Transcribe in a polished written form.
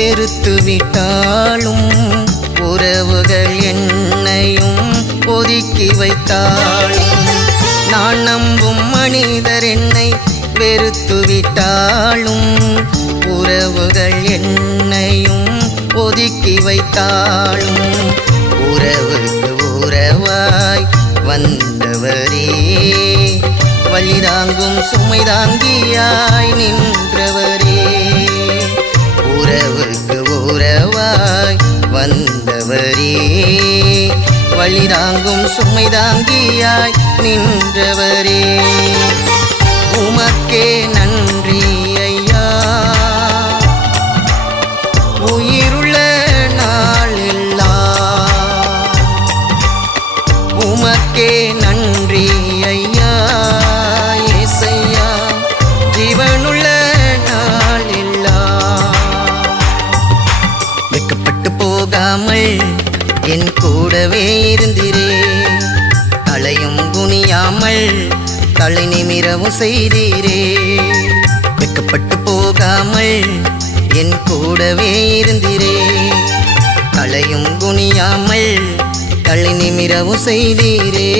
வெறுத்து விட்டாலும் உறவுகள் என்னையும் ஒதுக்கி வைத்தாலும் நான் நம்பும் மனிதர் என்னை வெறுத்து விட்டாலும் உறவுகள் என்னையும் ஒதுக்கி வைத்தாலும் உறவுக்கு உறவாய் வந்தவரே வலிதாங்கும் சுமைதாங்கியாய் நின்றவரே உறவுக்கு உறவாய் வந்தவரே வலிதாங்கும் சுமைதாங்கியாய் நின்றவரே உமக்கே நன்றி ஐயா உயிருள்ள நாளெல்லாம் உமக்கே நன்றி ஐயா ஏசையா ஜீவனுள்ள நாளெல்லாம் வெட்கப்பட்டு போகாமல் என் கூடவே இருந்திரே தலையும் குனியாமல் தலை நிமிரவும் செய்தீரே வெட்கப்பட்டு போகாமல் என் கூடவே இருந்திரே தலையும் குனியாமல் தலை நிமிரவும் செய்தீரே